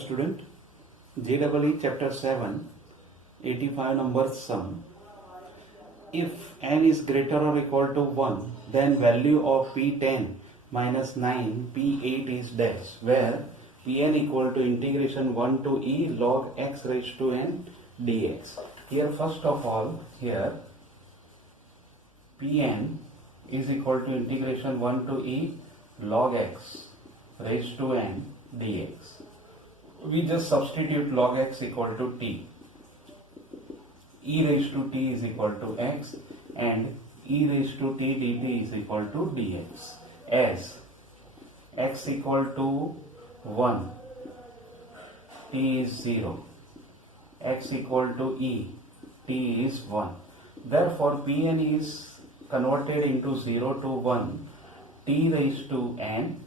student. JEE chapter 7, 85 number sum. If n is greater or equal to 1, then value of P10 minus 9 P8 is dash, where Pn equal to integration 1 to e log x raised to n dx. Here first of all, here Pn is equal to integration 1 to e log x raised to n dx. We just substitute log x equal to t. E raised to t is equal to x and e raised to t dt is equal to dx. As x equal to 1, t is 0, x equal to e, t is 1. Therefore, Pn is converted into 0 to 1, t raised to n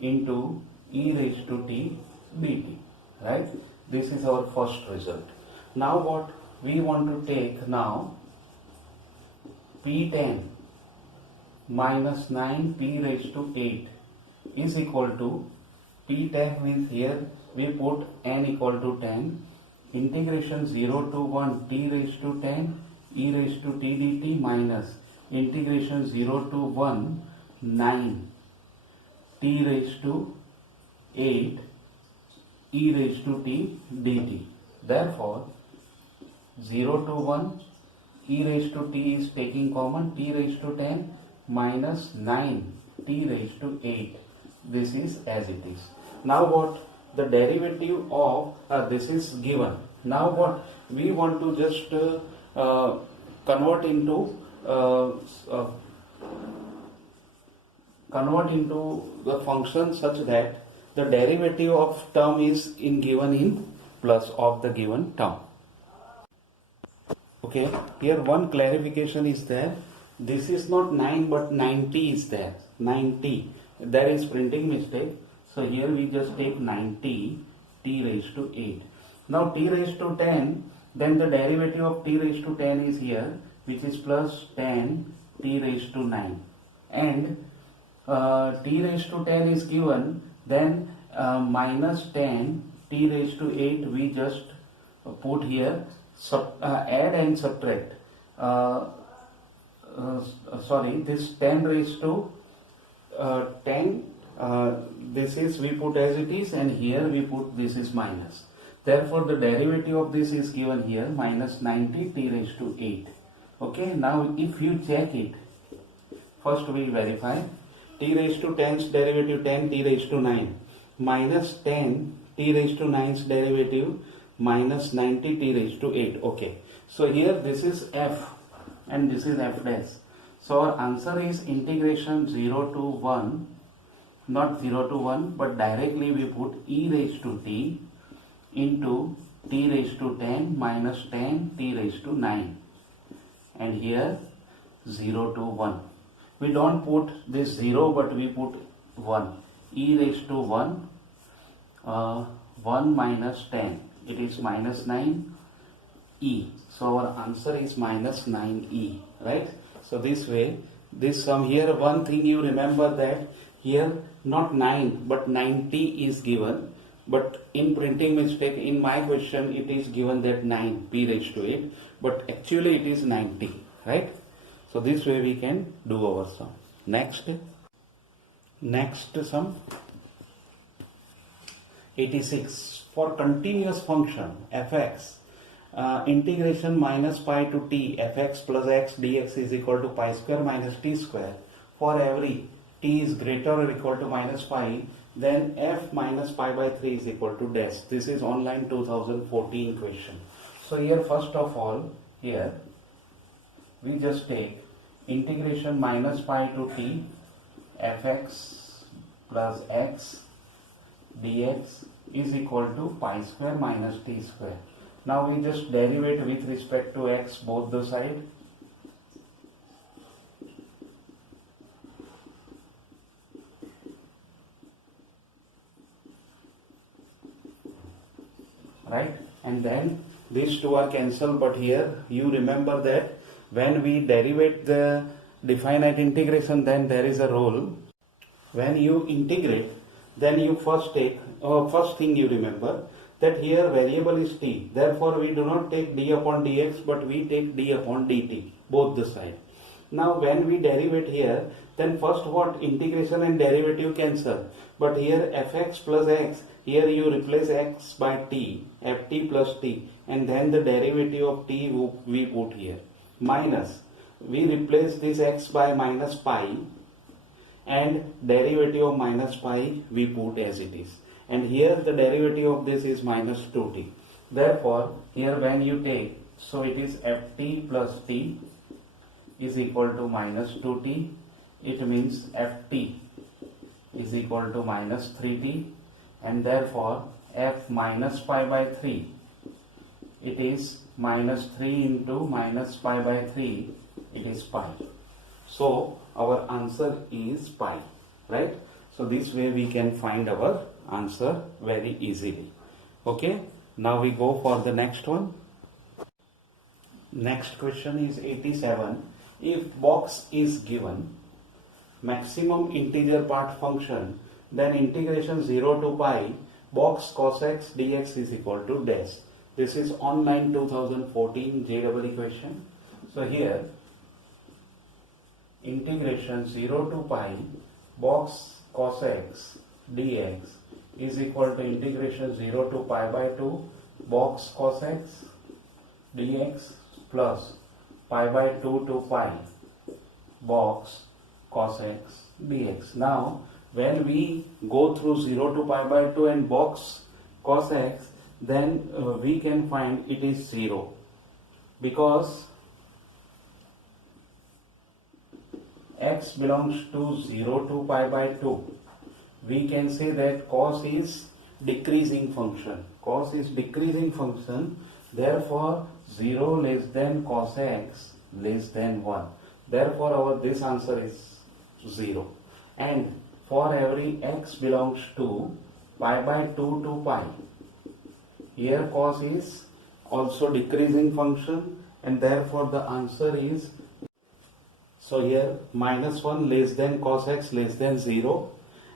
into e raised to t dt. Right? This is our first result. Now what we want to take now, P10 minus 9 p raised to 8 is equal to P10 means here we put n equal to 10, integration 0 to 1 t raised to 10 e raised to t dt minus integration 0 to 1 9 t raised to 8 e raised to t dt. Therefore 0 to 1 e raised to t is taking common, t raised to 10 minus 9 t raised to 8. This is as it is. Now what? The derivative of this is given. Now what? We want to just convert into the function such that the derivative of term is given in plus of the given term. Okay, here one clarification is there. This is not 9 but 90 is there. 90. There is printing mistake. So here we just take 90 t raised to 8. Now t raised to 10, then the derivative of t raised to 10 is here, which is plus 10 t raised to 9. And t raised to 10 is given, then minus 10 t raised to 8 we just put here, add and subtract. This 10 raised to 10, this is we put as it is, and here we put this is minus. Therefore the derivative of this is given here, minus 90 t raised to 8. Okay, now if you check it, first we verify. T raised to 10's derivative 10 t raised to 9 minus 10 t raised to 9's derivative minus 90 t raised to 8. Okay, so here this is f and this is f dash. So our answer is integration 0 to 1, not 0 to 1, but directly we put e raised to t into t raised to 10 minus 10 t raised to 9, and here 0 to 1. We don't put this 0 but we put 1. E raised to 1, 1 minus 10, it is minus 9 e. So our answer is minus 9 e, right? So this way, this sum here, one thing you remember that here not 9 but 90 is given, but in printing mistake in my question it is given that 9 p raised to 8, but actually it is 90, right? So this way we can do our sum. Next sum 86. For continuous function fx, integration minus pi to t fx plus x dx is equal to pi square minus t square. For every t is greater or equal to minus pi, then f minus pi by 3 is equal to dash. This is online 2014 question. So here first of all, here we just take integration minus pi to t fx plus x dx is equal to pi square minus t square. Now we just derivate with respect to x both the side. Right? And then these two are cancelled, but here you remember that when we derivate the definite integration, then there is a rule. When you integrate, then you first take first thing you remember that here variable is t. Therefore, we do not take d upon dx, but we take d upon dt, both the side. Now, when we derivate here, then first what? Integration and derivative cancel. But here fx plus x, here you replace x by t, ft plus t, and then the derivative of t we put here. Minus, we replace this x by minus pi, and derivative of minus pi we put as it is. And here the derivative of this is minus 2t. Therefore, here when you take, so it is ft plus t is equal to minus 2t. It means ft is equal to minus 3t, and therefore f minus pi by 3, it is minus 3 into minus pi by 3, it is pi. So our answer is pi, right? So this way we can find our answer very easily. Okay, now we go for the next one. Next question is 87. If box is given maximum integer part function, then integration 0 to pi box cos x dx is equal to dash. This is online 2014 JEE question. So here integration 0 to pi box cos x dx is equal to integration 0 to pi by 2 box cos x dx plus pi by 2 to pi box cos x dx. Now when we go through 0 to pi by 2 and box cos x, then we can find it is 0, because x belongs to 0 to pi by 2. We can say that cos is decreasing function. Cos is decreasing function. Therefore, 0 less than cos x less than 1. Therefore, our this answer is 0. And for every x belongs to pi by 2 to pi, here cos is also decreasing function, and therefore the answer is, so here minus 1 less than cos x less than 0,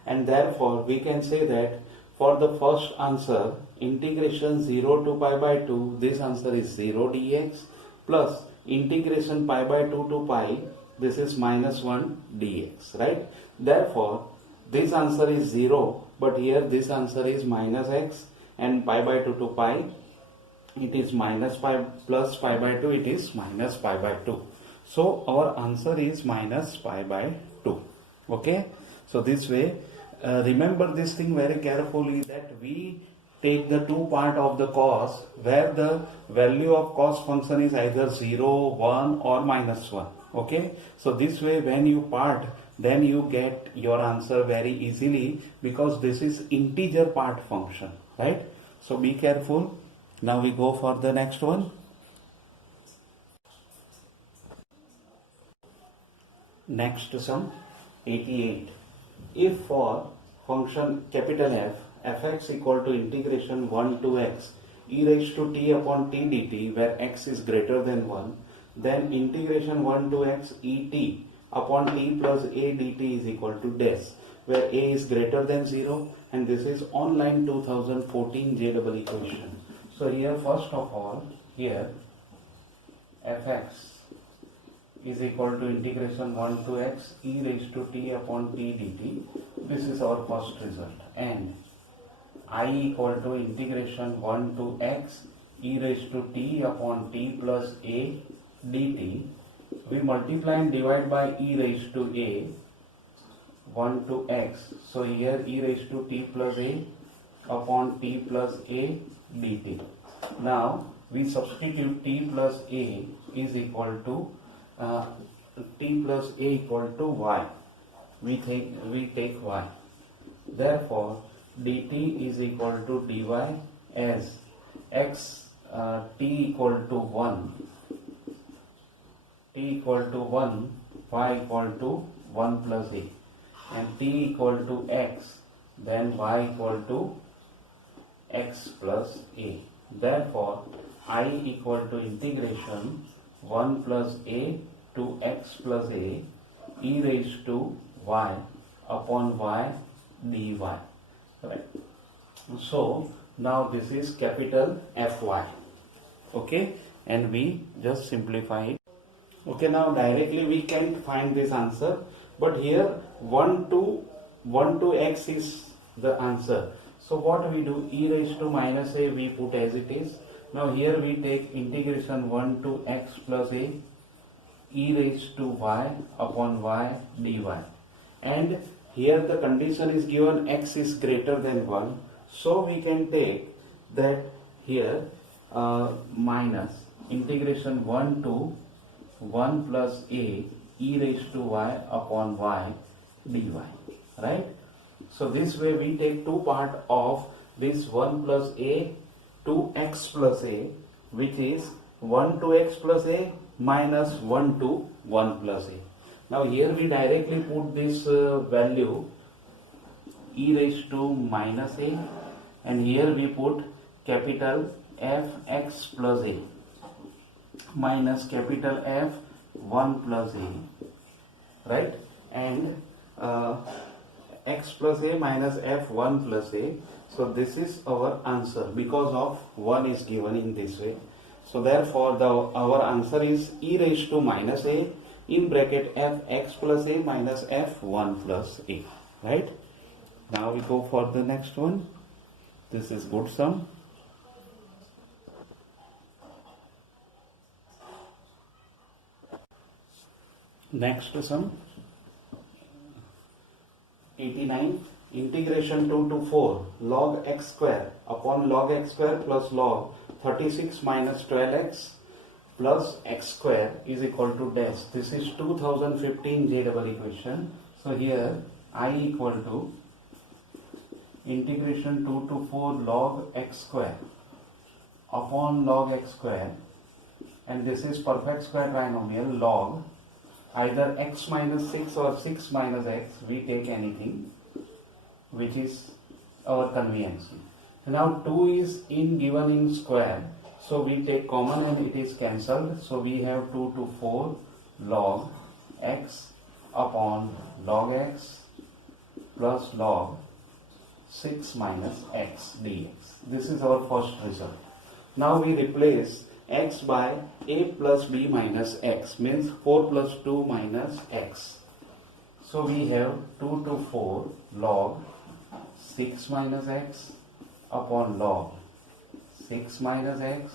and therefore we can say that for the first answer integration 0 to pi by 2, this answer is 0 dx, plus integration pi by 2 to pi, this is minus 1 dx, right? Therefore this answer is 0, but here this answer is minus x, and pi by 2 to pi, it is minus pi plus pi by 2, it is minus pi by 2. So our answer is minus pi by 2. Okay, so this way remember this thing very carefully, that we take the two part of the cos where the value of cos function is either 0, 1 or minus 1. Okay, so this way when you part, then you get your answer very easily, because this is integer part function, right? So be careful. Now we go for the next one. Next sum 88. If for function capital F fx equal to integration 1 to x e raised to t upon t dt, where x is greater than 1, then integration 1 to x et upon t plus a dt is equal to dash, where a is greater than 0, and this is online 2014 JEE question. So here first of all, here fx is equal to integration 1 to x e raised to t upon t dt. This is our first result. And I equal to integration 1 to x e raised to t upon t plus a dt. We multiply and divide by e raised to a 1 to x. So here e raised to t plus a upon t plus a dt. Now we substitute t plus a is equal to t plus a equal to y. We take y. Therefore dt is equal to dy as x t equal to 1, t equal to 1, y equal to 1 plus a, and t equal to x, then y equal to x plus a. Therefore I equal to integration 1 plus a to x plus a e raised to y upon y dy. Right. So now this is capital Fy. Okay, and we just simplify it. Okay, now directly we can't find this answer, but here 1 to x is the answer. So what we do, e raised to minus a we put as it is. Now here we take integration 1 to x plus a e raised to y upon y dy, and here the condition is given x is greater than 1, so we can take that here minus integration 1 to 1 plus a e raised to y upon y dy, right? So this way we take two part of this 1 plus a to x plus a, which is 1 to x plus a minus 1 to 1 plus a. Now here we directly put this value e raised to minus a, and here we put capital F x plus a minus capital F 1 plus a, right? And x plus a minus f 1 plus a. So this is our answer because of 1 is given in this way. So therefore our answer is e raised to minus a in bracket f x plus a minus f 1 plus a, right? Now we go for the next one. This is good sum. Next sum 89, integration 2 to 4 log x square upon log x square plus log 36 minus 12x plus x square is equal to dash. This is 2015 J double equation. So here I equal to integration 2 to 4 log x square upon log x square, and this is perfect square trinomial log either x minus 6 or 6 minus x, we take anything which is our convenience. Now 2 is given in square, so we take common and it is cancelled. So we have 2 to 4 log x upon log x plus log 6 minus x dx. This is our first result. Now we replace x by a plus b minus x, means 4 plus 2 minus x. So we have 2 to 4 log 6 minus x upon log 6 minus x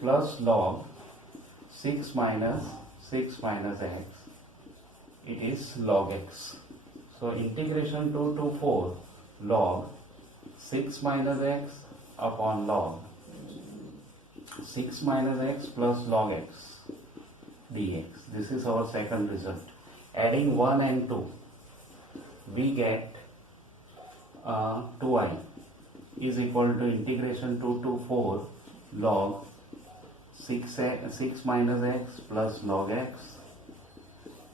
plus log 6 minus x, it is log x. So integration 2 to 4 log 6 minus x upon log 6 minus x plus log x dx. This is our second result. Adding 1 and 2, we get 2i is equal to integration 2 to 4 log 6 minus x plus log x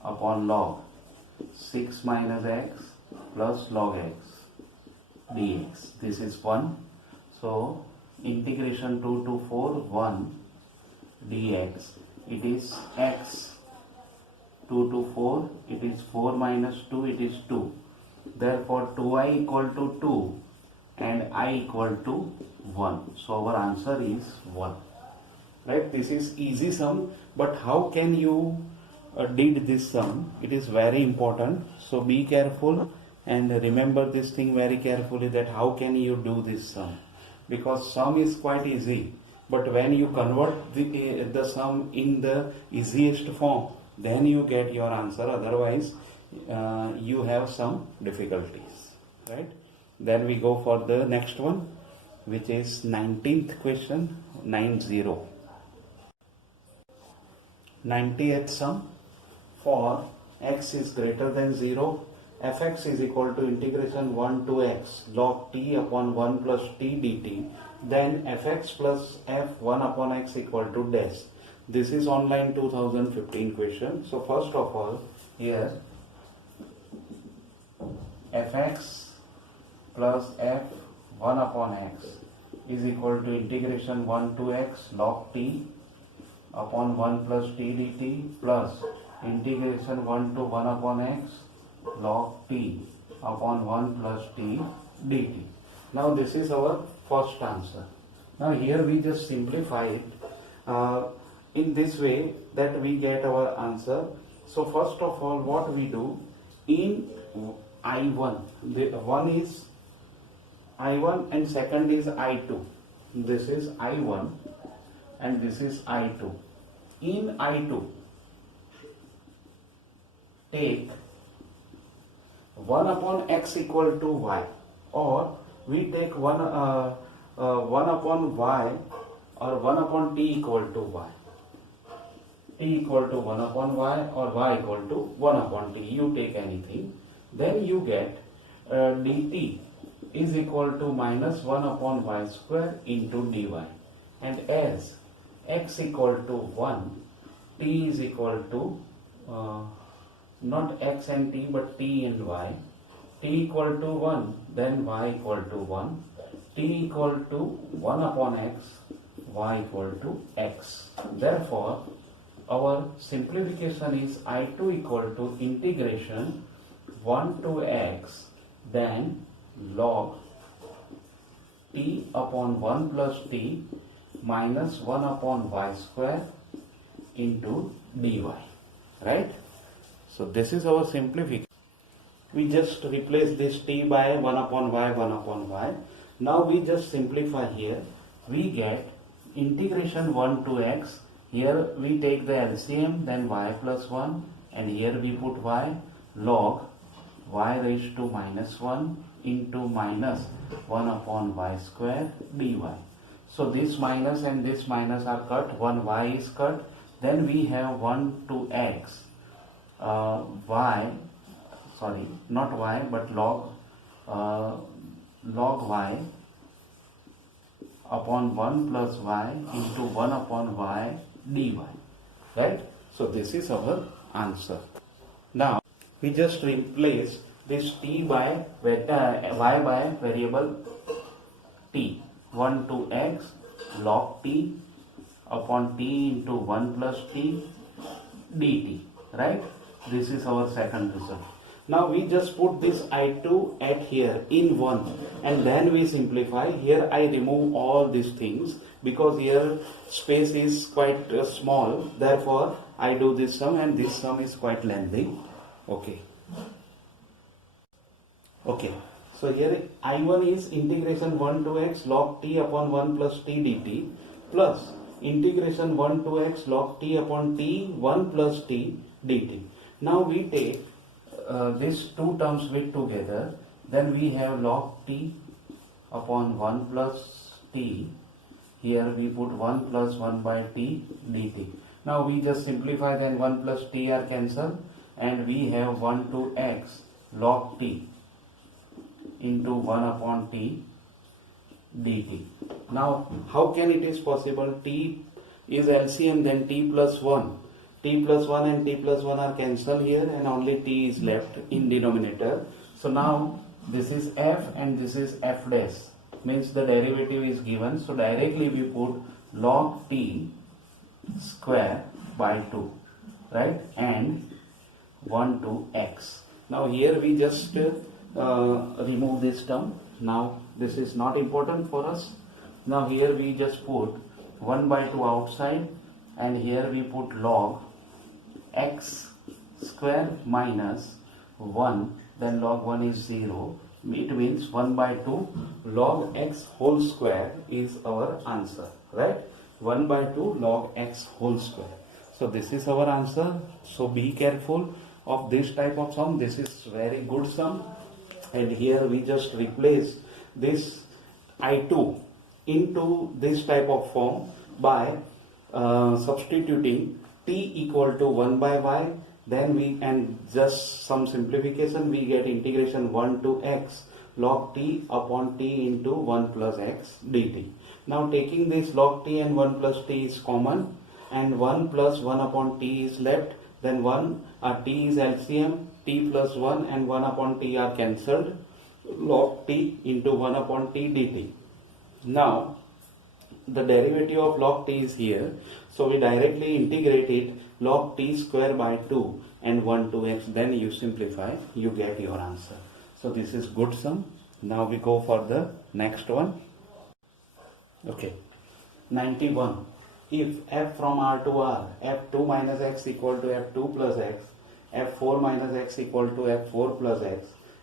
upon log 6 minus x plus log x dx. This is 1. So integration 2 to 4 1 dx, it is x 2 to 4, it is 4 minus 2, it is 2. Therefore 2i equal to 2 and I equal to 1. So our answer is 1. Right? This is easy sum, but how can you did this sum? It is very important. So be careful and remember this thing very carefully, that how can you do this sum? Because sum is quite easy, but when you convert the sum in the easiest form, then you get your answer. Otherwise you have some difficulties, right? Then we go for the next one, which is 19th question, 90. 90th sum. For x is greater than 0, fx is equal to integration 1 to x log t upon 1 plus t dt, then fx plus f1 upon x equal to dash. This is online 2015 question. So first of all, here fx plus f1 upon x is equal to integration 1 to x log t upon 1 plus t dt plus integration 1 to 1 upon x log t upon 1 plus t dt. Now this is our first answer. Now here we just simplify it in this way that we get our answer. So first of all, what we do in I1, one is I1 and second is I2. This is I1 and this is I2. In I2, take 1 upon x equal to y, or we take 1 upon y or 1 upon t equal to y. T equal to 1 upon y or y equal to 1 upon t. You take anything. Then you get dt is equal to minus 1 upon y square into dy. And as x equal to 1, t is equal to not x and t but t and y. T equal to 1, then y equal to 1. T equal to 1 upon x, y equal to x. Therefore, our simplification is I2 equal to integration 1 to x, then log t upon 1 plus t minus 1 upon y square into dy. Right? So this is our simplification. We just replace this t by 1 upon y, 1 upon y. Now we just simplify here. We get integration 1 to x. Here we take the LCM, then y plus 1, and here we put y, log y raised to minus 1 into minus 1 upon y square dy. So this minus and this minus are cut, one y is cut. Then we have 1 to x, not y but log y upon 1 plus y into 1 upon y dy. Right? So this is our answer. Now we just replace this t by y by variable t. 1 to x log t upon t into 1 plus t dt. Right? This is our second result. Now we just put this I2 at here in 1 and then we simplify. Here I remove all these things because here space is quite small. Therefore I do this sum, and this sum is quite lengthy. Okay. So here I1 is integration 1 to x log t upon 1 plus t dt plus integration 1 to x log t upon t 1 plus t dt. Now we take these two terms with together, then we have log t upon 1 plus t. Here we put 1 plus 1 by t dt. Now we just simplify, then 1 plus t are cancelled and we have 1 to x log t into 1 upon t dt. Now how can it is possible? T is LCM, then t plus 1. T plus 1 and t plus 1 are cancelled here and only t is left in denominator. So now this is f and this is f dash, means the derivative is given. So directly we put log t square by 2, right, and 1 to x. Now here we just remove this term. Now this is not important for us. Now here we just put 1 by 2 outside and here we put log x square minus 1, then log 1 is 0. It means 1 by 2 log x whole square is our answer, right? 1 by 2 log x whole square. So this is our answer. So be careful of this type of sum. This is very good sum. And here we just replace this I2 into this type of form by substituting t equal to 1 by y, then we, and just some simplification, we get integration 1 to x log t upon t into 1 plus x dt. Now taking this log t and 1 plus t is common and 1 plus 1 upon t is left, then t is LCM, t plus 1 and 1 upon t are cancelled, log t into 1 upon t dt. Now the derivative of log t is here, so we directly integrate it log t square by 2 and 1 to x, then you simplify, you get your answer. So this is good sum. Now we go for the next one. Okay. 91. If f from R to R, f2 minus x equal to f2 plus x, f4 minus x equal to f4 plus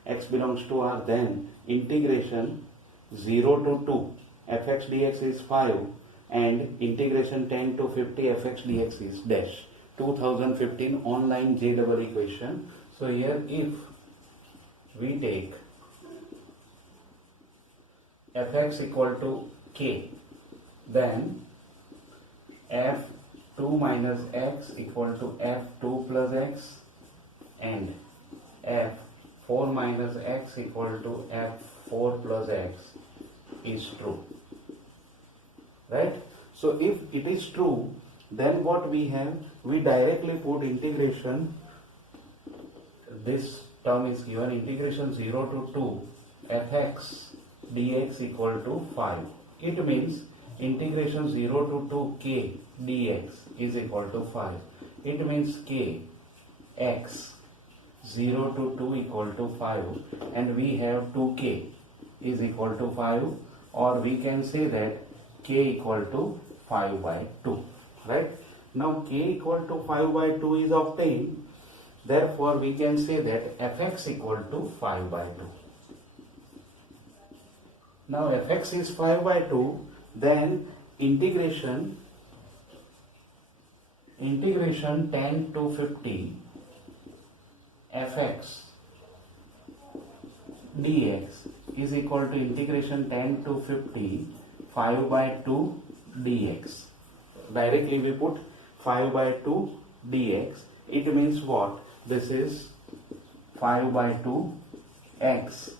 x belongs to R, then integration 0 to 2 fx dx is 5 and integration 10 to 50 fx dx is dash. 2015 online J-double equation. So here if we take fx equal to k, then f2 minus x equal to f2 plus x and f4 minus x equal to f4 plus x is true, right? So if it is true, then what we have, we directly put integration, this term is given, integration 0 to 2 fx dx equal to 5. It means integration 0 to 2 k dx is equal to 5. It means k x 0 to 2 equal to 5 and we have 2k is equal to 5, or we can say that k equal to 5 by 2, right? Now k equal to 5 by 2 is obtained, therefore we can say that fx equal to 5 by 2. Now fx is 5 by 2, then integration 10 to 50 fx dx is equal to integration 10 to 50 5 by 2 dx. Directly we put 5 by 2 dx. It means what? This is 5 by 2 x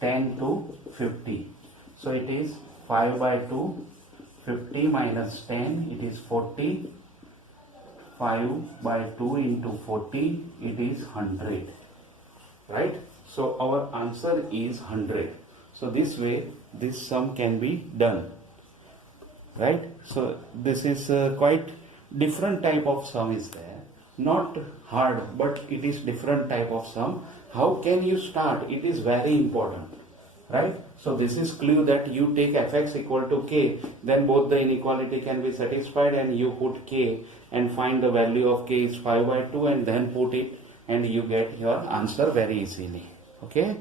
10 to 50. So it is 5 by 2, 50 minus 10, it is 40. 5 by 2 into 40, it is 100, right? So our answer is 100. So this way this sum can be done, right? So this is quite different type of sum is there, not hard, but it is different type of sum. How can you start? It is very important, right? So this is clue that you take fx equal to k, then both the inequality can be satisfied and you put k and find the value of k is 5 by 2 and then put it and you get your answer very easily. Okay.